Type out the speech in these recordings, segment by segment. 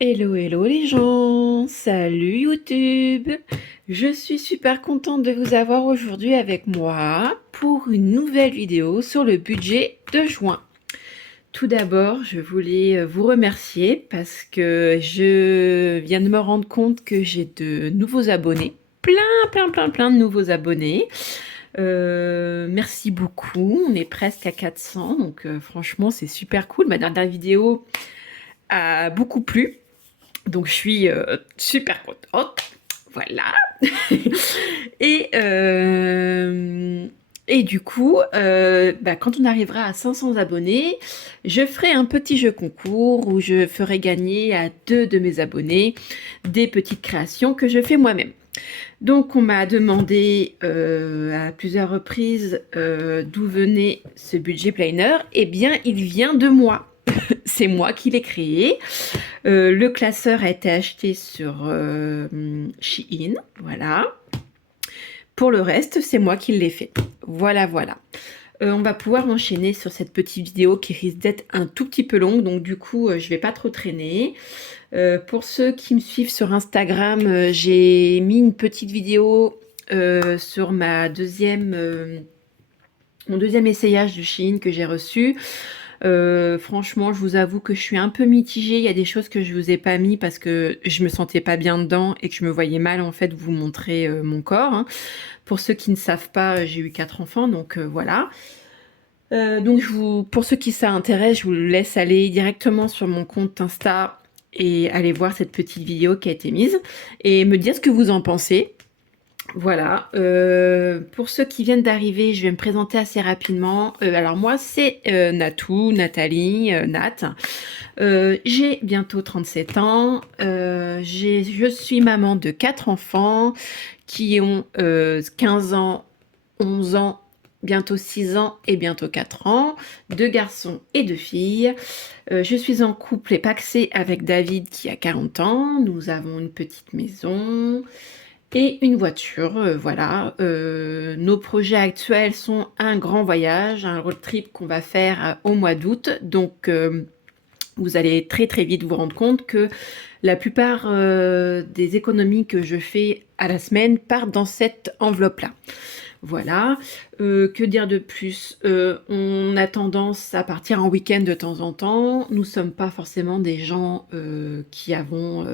Hello, hello les gens! Salut YouTube! Je suis super contente de vous avoir aujourd'hui avec moi pour une nouvelle vidéo sur le budget de juin. Tout d'abord, je voulais vous remercier parce que je viens de me rendre compte que j'ai de nouveaux abonnés. Plein de nouveaux abonnés. Merci beaucoup. On est presque à 400, donc franchement, c'est super cool. Ma dernière vidéo a beaucoup plu. Donc je suis super contente. Voilà. et, euh, et du coup, quand on arrivera à 500 abonnés, je ferai un petit jeu concours où je ferai gagner à 2 de mes abonnés des petites créations que je fais moi-même. Donc on m'a demandé à plusieurs reprises d'où venait ce budget planner. Eh bien, il vient de moi. C'est moi qui l'ai créé. Le classeur a été acheté sur Shein, voilà. Pour le reste, c'est moi qui l'ai fait. Voilà, voilà. On va pouvoir enchaîner sur cette petite vidéo qui risque d'être un tout petit peu longue, donc du coup, je vais pas trop traîner. Pour ceux qui me suivent sur Instagram, j'ai mis une petite vidéo sur mon deuxième essayage de Shein que j'ai reçu. Franchement, je vous avoue que je suis un peu mitigée. Il y a des choses que je vous ai pas mis parce que je me sentais pas bien dedans et que je me voyais mal en fait vous montrer mon corps, hein. Pour ceux qui ne savent pas, j'ai eu 4 enfants, donc voilà. Pour ceux qui ça intéresse, je vous laisse aller directement sur mon compte Insta et aller voir cette petite vidéo qui a été mise et me dire ce que vous en pensez. Voilà, pour ceux qui viennent d'arriver, je vais me présenter assez rapidement. Alors moi, c'est Natou, Nathalie, Nat. J'ai bientôt 37 ans. Je suis maman de 4 enfants qui ont 15 ans, 11 ans, bientôt 6 ans et bientôt 4 ans. 2 garçons et 2 filles. Je suis en couple et pacsé avec David qui a 40 ans. Nous avons une petite maison et une voiture, voilà. Nos projets actuels sont un grand voyage, un road trip qu'on va faire au mois d'août. Donc, vous allez très très vite vous rendre compte que la plupart des économies que je fais à la semaine partent dans cette enveloppe-là. Voilà. Que dire de plus? On a tendance à partir en week-end de temps en temps. Nous ne sommes pas forcément des gens qui avons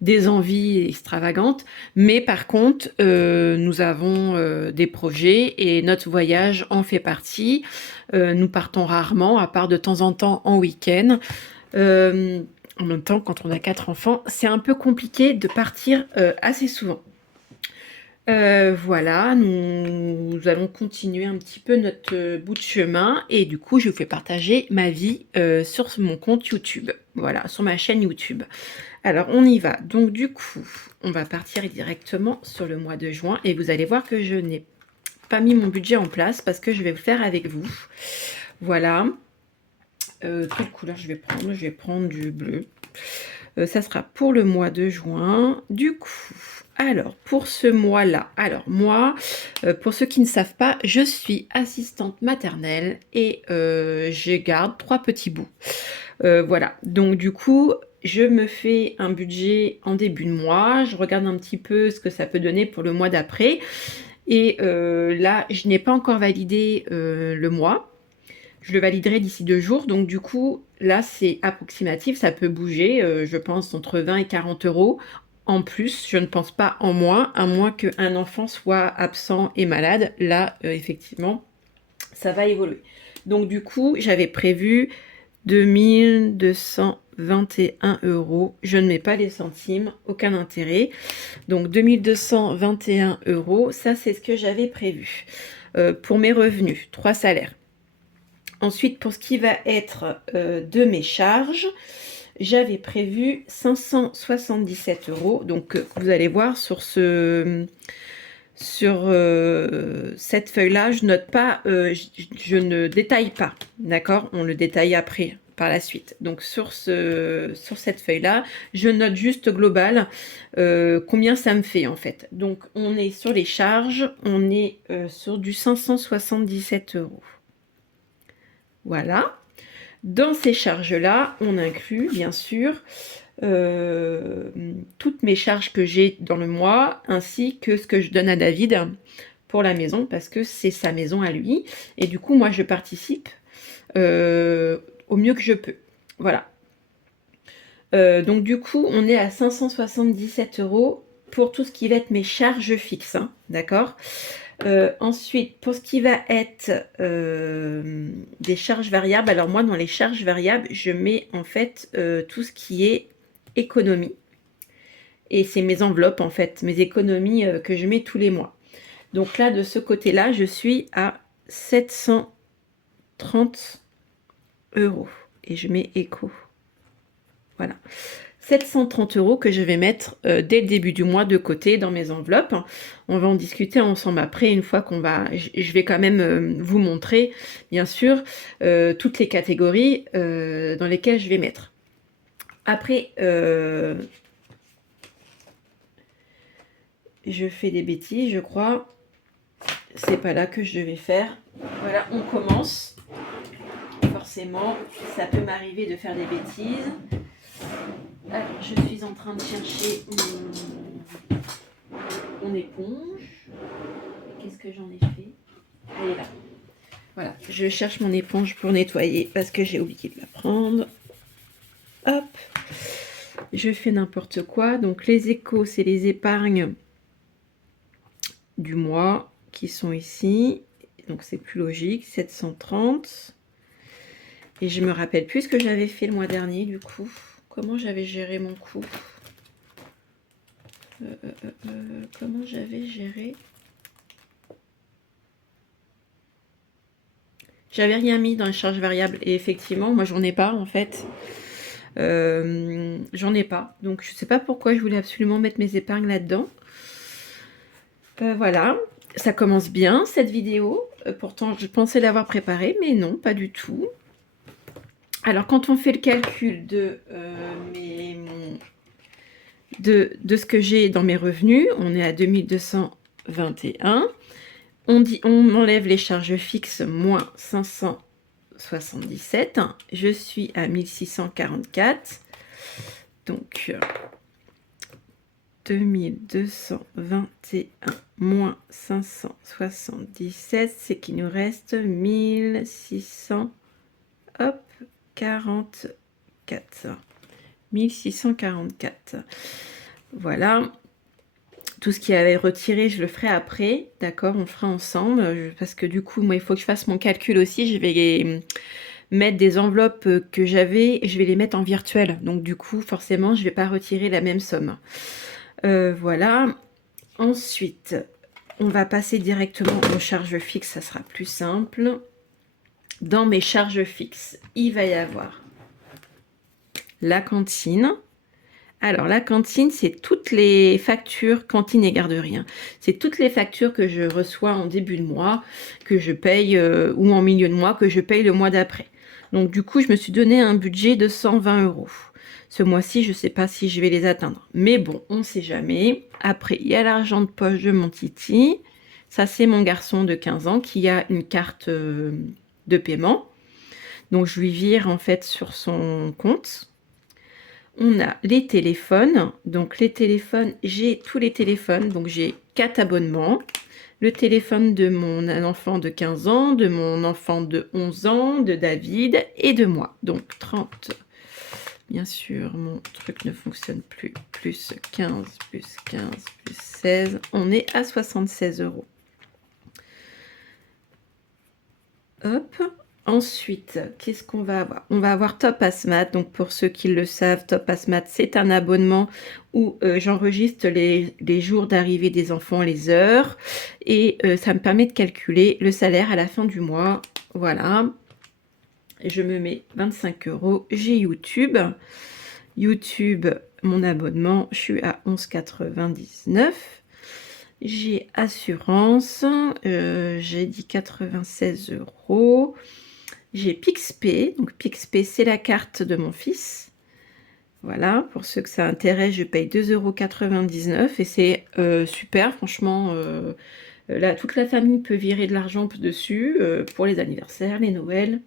des envies extravagantes, mais par contre, nous avons des projets et notre voyage en fait partie. Nous partons rarement, à part de temps en temps en week-end. Euh, En même temps, quand on a 4 enfants, c'est un peu compliqué de partir assez souvent. Voilà, nous allons continuer un petit peu notre bout de chemin et du coup, je vous fais partager ma vie sur mon compte YouTube. Voilà, sur ma chaîne YouTube. Alors, on y va. Donc, du coup, on va partir directement sur le mois de juin et vous allez voir que je n'ai pas mis mon budget en place parce que je vais le faire avec vous. Voilà. Quelle couleur je vais prendre? Je vais prendre du bleu. Ça sera pour le mois de juin. Du coup, alors, pour ce mois-là, alors moi, pour ceux qui ne savent pas, je suis assistante maternelle et je garde 3 petits bouts. Voilà, donc du coup, je me fais un budget en début de mois, je regarde un petit peu ce que ça peut donner pour le mois d'après. Et là, je n'ai pas encore validé le mois. Je le validerai d'ici 2 jours. Donc du coup, là, c'est approximatif. Ça peut bouger, je pense, entre 20 et 40 euros. En plus, je ne pense pas en moins, à moins qu'un enfant soit absent et malade. Là, effectivement, ça va évoluer. Donc du coup, j'avais prévu 2221 euros. Je ne mets pas les centimes, aucun intérêt. Donc 2221 euros, ça c'est ce que j'avais prévu. Pour mes revenus, 3 salaires. Ensuite, pour ce qui va être de mes charges, j'avais prévu 577 euros. Donc, vous allez voir sur cette feuille-là, je note pas, je ne détaille pas, d'accord? On le détaille après, par la suite. Donc, sur cette feuille-là, je note juste global combien ça me fait, en fait. Donc, on est sur les charges, on est sur du 577 euros. Voilà. Dans ces charges-là, on inclut bien sûr toutes mes charges que j'ai dans le mois, ainsi que ce que je donne à David pour la maison, parce que c'est sa maison à lui. Et du coup, moi, je participe au mieux que je peux. Voilà. Donc du coup, on est à 577 € pour tout ce qui va être mes charges fixes, hein, d'accord. Ensuite, pour ce qui va être des charges variables, alors moi, dans les charges variables, je mets en fait tout ce qui est économie. Et c'est mes enveloppes, en fait, mes économies que je mets tous les mois. Donc là, de ce côté-là, je suis à 730 €. Et je mets éco. Voilà. 730 € que je vais mettre dès le début du mois de côté dans mes enveloppes. On va en discuter ensemble après, une fois qu'on va... Je vais quand même vous montrer, bien sûr, toutes les catégories dans lesquelles je vais mettre. Après, je fais des bêtises, je crois. C'est pas là que je devais faire. Voilà, on commence. Forcément, ça peut m'arriver de faire des bêtises. Alors, je suis en train de chercher mon éponge. Qu'est-ce que j'en ai fait? Elle est là. Voilà, je cherche mon éponge pour nettoyer parce que j'ai oublié de la prendre. Hop, je fais n'importe quoi. Donc, les échos, c'est les épargnes du mois qui sont ici. Donc, c'est plus logique. 730. Et je me rappelle plus ce que j'avais fait le mois dernier, du coup. Comment j'avais géré mon coût? Comment j'avais géré? J'avais rien mis dans les charges variables. Et effectivement, moi, j'en ai pas, en fait. J'en ai pas. Donc, je sais pas pourquoi je voulais absolument mettre mes épargnes là-dedans. Voilà. Ça commence bien, cette vidéo. Pourtant, je pensais l'avoir préparée, mais non, pas du tout. Alors, quand on fait le calcul de ce que j'ai dans mes revenus, on est à 2221. On enlève les charges fixes, moins 577. Je suis à 1644. Donc, 2221 moins 577, c'est qu'il nous reste 1600. Hop, 44. 1644. Voilà. Tout ce qui avait retiré, je le ferai après. D'accord, on le fera ensemble. Parce que du coup, moi, il faut que je fasse mon calcul aussi. Je vais mettre des enveloppes que j'avais. Je vais les mettre en virtuel. Donc, du coup, forcément, je ne vais pas retirer la même somme. Voilà. Ensuite, on va passer directement aux charges fixes. Ça sera plus simple. Dans mes charges fixes, il va y avoir la cantine. Alors, la cantine, c'est toutes les factures cantine et garderie. C'est toutes les factures que je reçois en début de mois, que je paye, ou en milieu de mois, que je paye le mois d'après. Donc, du coup, je me suis donné un budget de 120 €. Ce mois-ci, je ne sais pas si je vais les atteindre. Mais bon, on ne sait jamais. Après, il y a l'argent de poche de mon titi. Ça, c'est mon garçon de 15 ans qui a une carte de paiement. Donc, je lui vire en fait sur son compte. On a les téléphones. Donc, les téléphones, j'ai tous les téléphones. Donc, j'ai 4 abonnements. Le téléphone de mon enfant de 15 ans, de mon enfant de 11 ans, de David et de moi. Donc, 30. Bien sûr, mon truc ne fonctionne plus. Plus 15, plus 15, plus 16. On est à 76 €. Hop. Ensuite, qu'est-ce qu'on va avoir? On va avoir Topasmat. Donc, pour ceux qui le savent, Topasmat, c'est un abonnement où j'enregistre les jours d'arrivée des enfants, les heures. Et ça me permet de calculer le salaire à la fin du mois. Voilà. Je me mets 25 €. J'ai YouTube. YouTube, mon abonnement, je suis à 11,99 €. J'ai assurance, j'ai dit 96 €. J'ai Pixpay, donc Pixpay, c'est la carte de mon fils. Voilà, pour ceux que ça intéresse, je paye 2,99 € et c'est super, franchement. Là, toute la famille peut virer de l'argent dessus pour les anniversaires, les Noëls.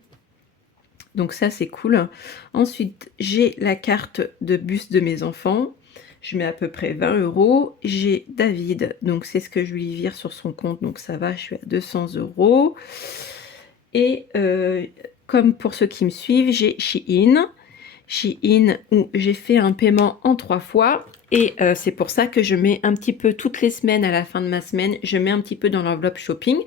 Donc ça, c'est cool. Ensuite, j'ai la carte de bus de mes enfants. Je mets à peu près 20 €. J'ai David, donc c'est ce que je lui vire sur son compte, donc ça va, je suis à 200 €. Et comme pour ceux qui me suivent, j'ai Shein. Shein où j'ai fait un paiement en 3 fois. Et c'est pour ça que je mets un petit peu toutes les semaines, à la fin de ma semaine, je mets un petit peu dans l'enveloppe shopping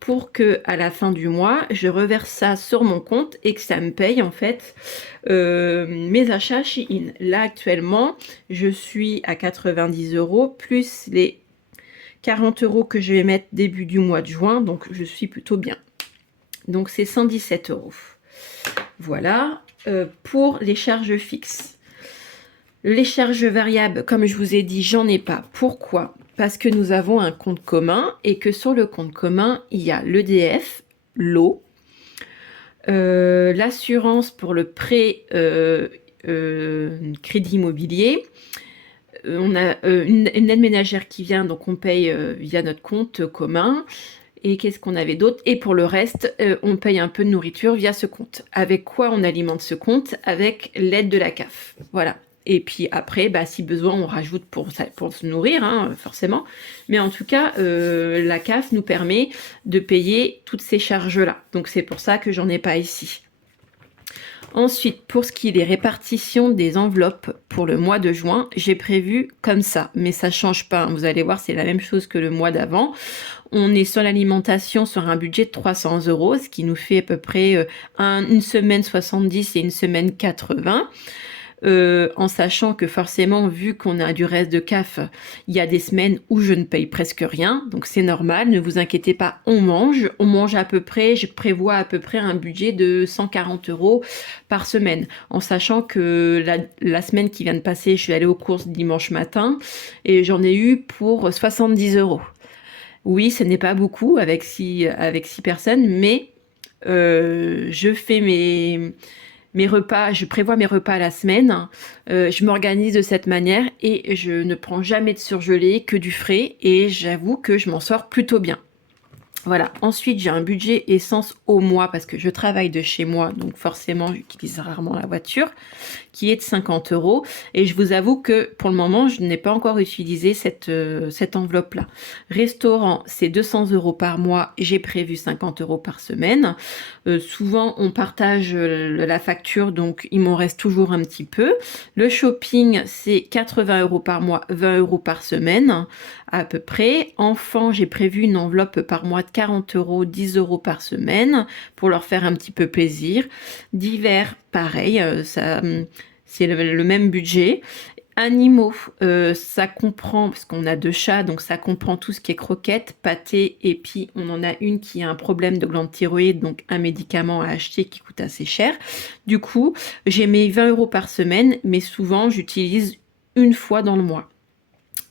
pour que à la fin du mois, je reverse ça sur mon compte et que ça me paye en fait mes achats Shein. Là actuellement, je suis à 90 € plus les 40 € que je vais mettre début du mois de juin, donc je suis plutôt bien. Donc c'est 117 €. Voilà, pour les charges fixes. Les charges variables, comme je vous ai dit, j'en ai pas. Pourquoi? Parce que nous avons un compte commun et que sur le compte commun, il y a l'EDF, l'eau, l'assurance pour le prêt crédit immobilier. On a une aide ménagère qui vient, donc on paye via notre compte commun. Et qu'est-ce qu'on avait d'autre? Et pour le reste, on paye un peu de nourriture via ce compte. Avec quoi on alimente ce compte? Avec l'aide de la CAF. Voilà. Et puis après, bah, si besoin, on rajoute pour se nourrir, hein, forcément. Mais en tout cas, la CAF nous permet de payer toutes ces charges-là. Donc c'est pour ça que j'en ai pas ici. Ensuite, pour ce qui est des répartitions des enveloppes pour le mois de juin, j'ai prévu comme ça, mais ça change pas. Vous allez voir, c'est la même chose que le mois d'avant. On est sur l'alimentation sur un budget de 300 €, ce qui nous fait à peu près une semaine 70 et une semaine 80. En sachant que forcément, vu qu'on a du reste de CAF, il y a des semaines où je ne paye presque rien, donc c'est normal, ne vous inquiétez pas, on mange à peu près, je prévois à peu près un budget de 140 € par semaine, en sachant que la semaine qui vient de passer, je suis allée aux courses dimanche matin, et j'en ai eu pour 70 €. Oui, ce n'est pas beaucoup avec 6 personnes, mais je fais mes repas, je prévois mes repas à la semaine, je m'organise de cette manière et je ne prends jamais de surgelé, que du frais, et j'avoue que je m'en sors plutôt bien. Voilà, ensuite j'ai un budget essence au mois parce que je travaille de chez moi, donc forcément j'utilise rarement la voiture, qui est de 50 € et je vous avoue que pour le moment je n'ai pas encore utilisé cette enveloppe-là. Restaurant, c'est 200 € par mois, j'ai prévu 50 € par semaine. Souvent on partage la facture, donc il m'en reste toujours un petit peu. Le shopping, c'est 80 € par mois, 20 € par semaine à peu près. Enfants, j'ai prévu une enveloppe par mois de 40 €, 10 € par semaine pour leur faire un petit peu plaisir. Divers, pareil, c'est le même budget. Animaux, ça comprend, parce qu'on a 2 chats, donc ça comprend tout ce qui est croquettes, pâté, et puis on en a une qui a un problème de glande thyroïde, donc un médicament à acheter qui coûte assez cher. Du coup, j'ai mis 20 € par semaine, mais souvent j'utilise une fois dans le mois.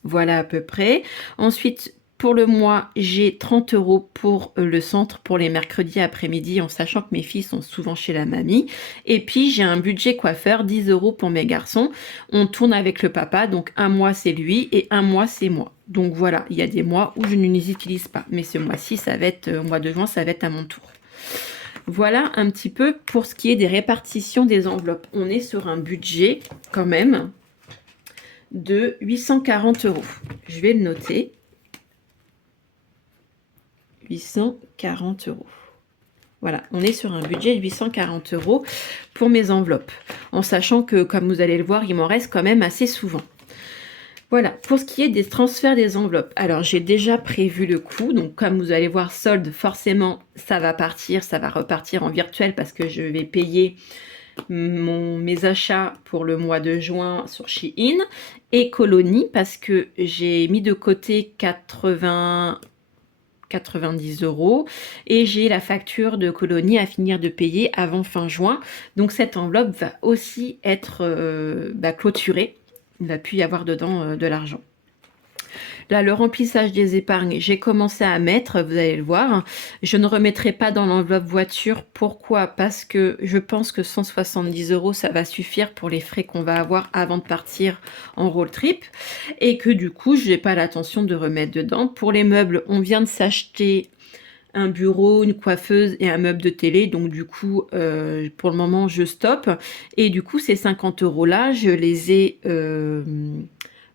Voilà à peu près. Ensuite, pour le mois, j'ai 30 € pour le centre pour les mercredis après-midi, en sachant que mes filles sont souvent chez la mamie. Et puis, j'ai un budget coiffeur, 10 € pour mes garçons. On tourne avec le papa, donc un mois c'est lui et un mois c'est moi. Donc voilà, il y a des mois où je ne les utilise pas. Mais ce mois-ci, ça va être, au mois de juin, ça va être à mon tour. Voilà un petit peu pour ce qui est des répartitions des enveloppes. On est sur un budget quand même de 840 €. Je vais le noter. 840 €. Voilà, on est sur un budget de 840 € pour mes enveloppes. En sachant que, comme vous allez le voir, il m'en reste quand même assez souvent. Voilà, pour ce qui est des transferts des enveloppes. Alors, j'ai déjà prévu le coût. Donc, comme vous allez voir, solde, forcément, ça va partir, ça va repartir en virtuel parce que je vais payer mes achats pour le mois de juin sur Shein et Colonie parce que j'ai mis de côté 90 € et j'ai la facture de Colonie à finir de payer avant fin juin. Donc cette enveloppe va aussi être clôturée. Il va plus y avoir dedans de l'argent. Là, le remplissage des épargnes, j'ai commencé à mettre, vous allez le voir. Je ne remettrai pas dans l'enveloppe voiture. Pourquoi? Parce que je pense que 170 €, ça va suffire pour les frais qu'on va avoir avant de partir en road trip. Et que du coup, je n'ai pas l'intention de remettre dedans. Pour les meubles, on vient de s'acheter un bureau, une coiffeuse et un meuble de télé. Donc du coup, pour le moment, je stoppe. Et du coup, ces 50 € là, je les ai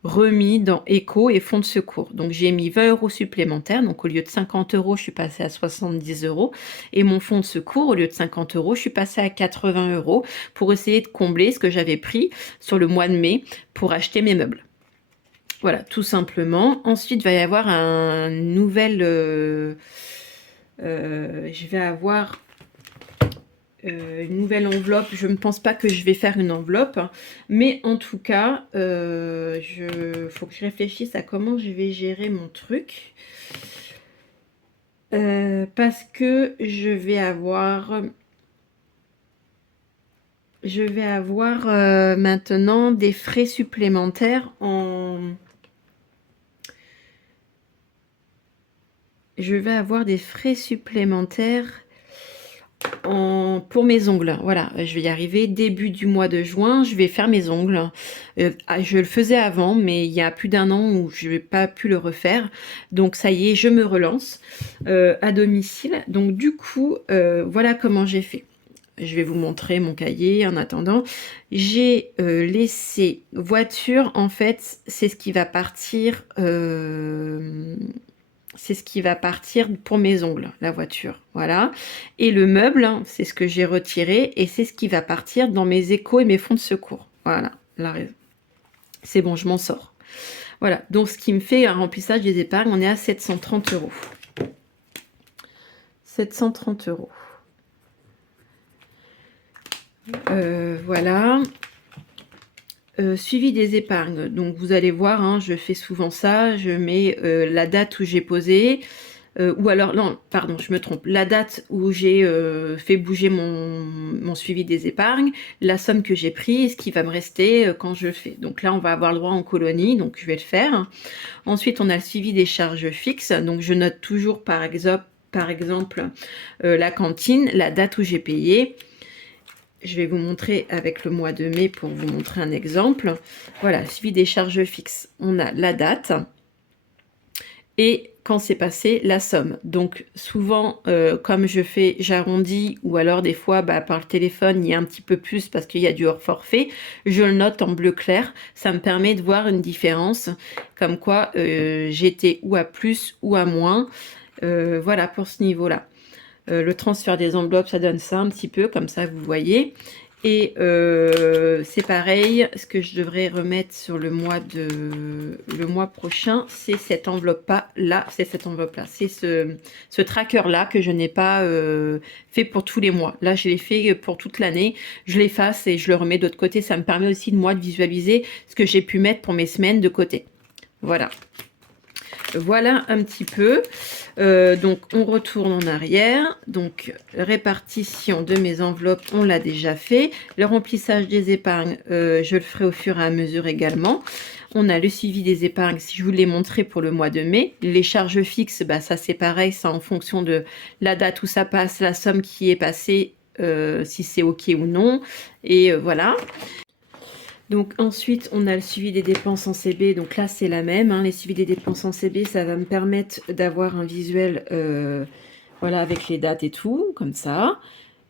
remis dans Eco et fonds de secours. Donc j'ai mis 20 € supplémentaires. Donc au lieu de 50 €, je suis passée à 70 €. Et mon fonds de secours, au lieu de 50 €, je suis passée à 80 € pour essayer de combler ce que j'avais pris sur le mois de mai pour acheter mes meubles. Voilà, tout simplement. Ensuite, il va y avoir un nouvel... je vais avoir une nouvelle enveloppe. Je ne pense pas que je vais faire une enveloppe, mais en tout cas, faut que je réfléchisse à comment je vais gérer mon truc. Parce que je vais avoir maintenant des frais supplémentaires en... Je vais avoir des frais supplémentaires pour mes ongles. Voilà, je vais y arriver. Début du mois de juin, je vais faire mes ongles. Je le faisais avant, mais il y a plus d'1 an où je n'ai pas pu le refaire. Donc ça y est, je me relance à domicile. Donc du coup, voilà comment j'ai fait. Je vais vous montrer mon cahier en attendant. J'ai laissé voiture, en fait, c'est ce qui va partir... c'est ce qui va partir pour mes ongles, la voiture, voilà. Et le meuble, hein, c'est ce que j'ai retiré et c'est ce qui va partir dans mes échos et mes fonds de secours. Voilà, la raison. C'est bon, je m'en sors. Voilà, donc ce qui me fait un remplissage des épargnes, on est à 730 €. 730 €. Voilà. Suivi des épargnes. Donc vous allez voir, hein, je fais souvent ça. Je mets la date où j'ai posé. Ou alors, non, pardon, je me trompe. La date où j'ai fait bouger mon suivi des épargnes, la somme que j'ai prise, ce qui va me rester quand je le fais. Donc là, on va avoir le droit en colonie, donc je vais le faire. Ensuite, on a le suivi des charges fixes. Donc je note toujours, par exemple la cantine, la date où j'ai payé. Je vais vous montrer avec le mois de mai pour vous montrer un exemple. Voilà, suivi des charges fixes. On a la date et quand c'est passé, la somme. Donc souvent, comme j'arrondis ou alors des fois par le téléphone, il y a un petit peu plus parce qu'il y a du hors forfait, je le note en bleu clair. Ça me permet de voir une différence, comme quoi j'étais ou à plus ou à moins. Voilà pour ce niveau-là. Le transfert des enveloppes, ça donne ça un petit peu, comme ça vous voyez. Et c'est pareil, ce que je devrais remettre sur le mois prochain, c'est cette enveloppe-là, c'est ce tracker-là que je n'ai pas fait pour tous les mois. Là, je l'ai fait pour toute l'année. Je l'efface et je le remets de l'autre côté. Ça me permet aussi de moi de visualiser ce que j'ai pu mettre pour mes semaines de côté. Voilà. Voilà un petit peu. Donc on retourne en arrière. Donc répartition de mes enveloppes, on l'a déjà fait. Le remplissage des épargnes, je le ferai au fur et à mesure également. On a le suivi des épargnes, si je vous l'ai montré pour le mois de mai. Les charges fixes, ça c'est pareil, c'est en fonction de la date où ça passe, la somme qui est passée, si c'est ok ou non. Et voilà. Donc ensuite, on a le suivi des dépenses en CB. Donc là, c'est la même. Hein. Les suivis des dépenses en CB, ça va me permettre d'avoir un visuel voilà, avec les dates et tout, comme ça.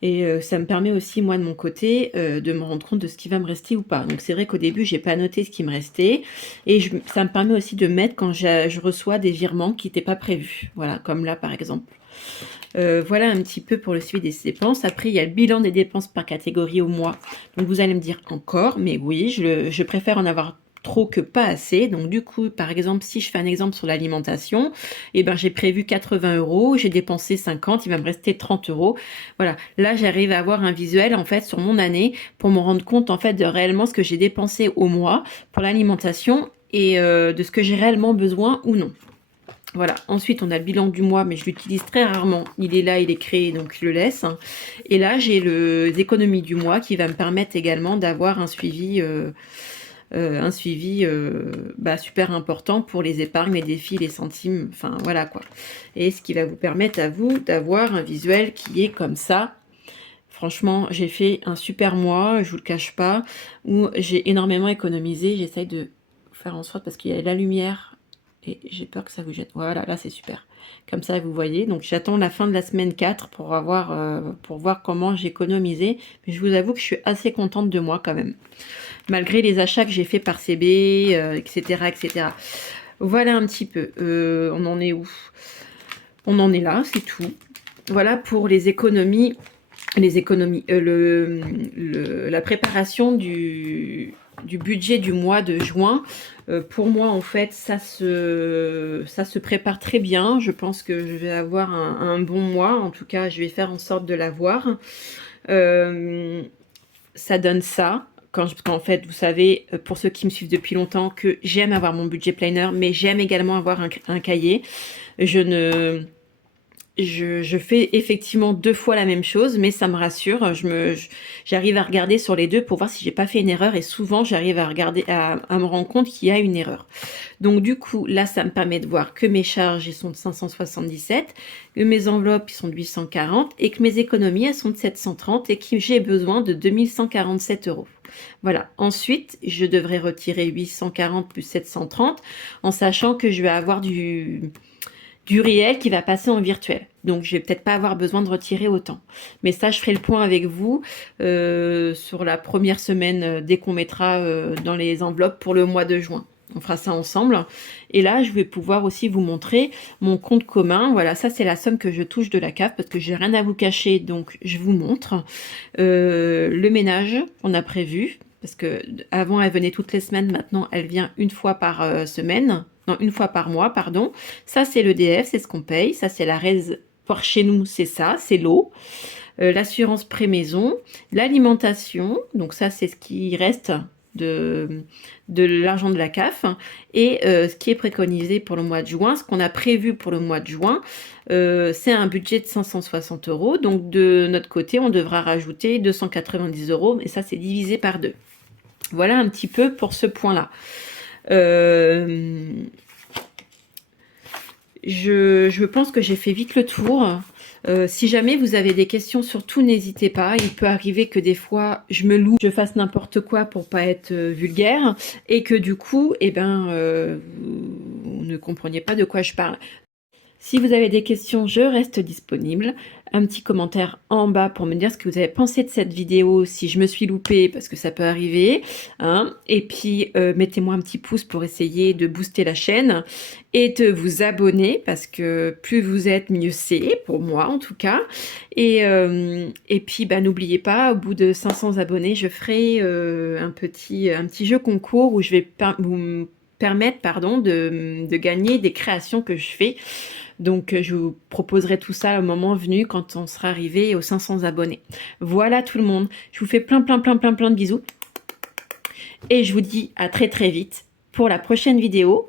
Et ça me permet aussi, moi, de mon côté, de me rendre compte de ce qui va me rester ou pas. Donc c'est vrai qu'au début, j'ai pas noté ce qui me restait. Et ça me permet aussi de mettre quand je reçois des virements qui n'étaient pas prévus. Voilà, comme là, par exemple. Voilà un petit peu pour le suivi des dépenses. Après, il y a le bilan des dépenses par catégorie au mois. Donc, vous allez me dire encore, mais oui, je préfère en avoir trop que pas assez. Donc, du coup, par exemple, si je fais un exemple sur l'alimentation, eh ben, j'ai prévu 80 €, j'ai dépensé 50, il va me rester 30 €. Voilà, là, j'arrive à avoir un visuel, en fait, sur mon année pour me rendre compte, en fait, de réellement ce que j'ai dépensé au mois pour l'alimentation et de ce que j'ai réellement besoin ou non. Voilà, ensuite on a le bilan du mois, mais je l'utilise très rarement. Il est là, il est créé, donc je le laisse. Et là, j'ai les économies du mois qui va me permettre également d'avoir un suivi, super important pour les épargnes, les défis, les centimes, enfin voilà quoi. Et ce qui va vous permettre à vous d'avoir un visuel qui est comme ça. Franchement, j'ai fait un super mois, je vous le cache pas, où j'ai énormément économisé. J'essaye de faire en sorte, parce qu'il y a la lumière, et j'ai peur que ça vous gêne. Voilà, là c'est super. Comme ça, vous voyez. Donc, j'attends la fin de la semaine 4 pour voir comment j'économisais. Mais je vous avoue que je suis assez contente de moi quand même. Malgré les achats que j'ai fait par CB, etc., etc. Voilà un petit peu. On en est où? On en est là, c'est tout. Voilà pour les économies. La préparation du budget du mois de juin. Pour moi, en fait, ça se prépare très bien. Je pense que je vais avoir un bon mois. En tout cas, je vais faire en sorte de l'avoir. Ça donne ça. En fait, vous savez, pour ceux qui me suivent depuis longtemps, que j'aime avoir mon budget planner, mais j'aime également avoir un cahier. Je fais effectivement 2 fois la même chose, mais ça me rassure. J'arrive à regarder sur les deux pour voir si j'ai pas fait une erreur, et souvent j'arrive à me rendre compte qu'il y a une erreur. Donc du coup, là, ça me permet de voir que mes charges, elles sont de 577, que mes enveloppes, ils sont de 840, et que mes économies, elles sont de 730, et que j'ai besoin de 2147 €. Voilà. Ensuite, je devrais retirer 840 plus 730, en sachant que je vais avoir du réel qui va passer en virtuel. Donc, je vais peut-être pas avoir besoin de retirer autant. Mais ça, je ferai le point avec vous sur la première semaine dès qu'on mettra dans les enveloppes pour le mois de juin. On fera ça ensemble. Et là, je vais pouvoir aussi vous montrer mon compte commun. Voilà, ça, c'est la somme que je touche de la CAF parce que j'ai rien à vous cacher. Donc, je vous montre. Le ménage qu'on a prévu. Parce que avant, elle venait toutes les semaines. Maintenant, elle vient une fois par semaine. Non, une fois par mois, pardon. Ça, c'est l'EDF, c'est ce qu'on paye. Ça, c'est la raise. Pour chez nous, c'est ça, c'est l'eau. L'assurance pré-maison, l'alimentation. Donc ça, c'est ce qui reste de l'argent de la CAF. Et ce qui est préconisé pour le mois de juin, ce qu'on a prévu pour le mois de juin, c'est un budget de 560 €. Donc de notre côté, on devra rajouter 290 €. Et ça, c'est divisé par 2. Voilà un petit peu pour ce point-là. Je pense que j'ai fait vite le tour. Si jamais vous avez des questions, surtout n'hésitez pas. Il peut arriver que des fois je me loupe, je fasse n'importe quoi pour pas être vulgaire, et que du coup, vous ne compreniez pas de quoi je parle. Si vous avez des questions, je reste disponible. Un petit commentaire en bas pour me dire ce que vous avez pensé de cette vidéo, si je me suis loupée, parce que ça peut arriver. Hein. Et puis, mettez-moi un petit pouce pour essayer de booster la chaîne et de vous abonner, parce que plus vous êtes, mieux c'est, pour moi en tout cas. Et puis, n'oubliez pas, au bout de 500 abonnés, je ferai un petit jeu concours où je vais vous permettre de gagner des créations que je fais. Donc, je vous proposerai tout ça au moment venu quand on sera arrivé aux 500 abonnés. Voilà tout le monde. Je vous fais plein de bisous. Et je vous dis à très vite pour la prochaine vidéo.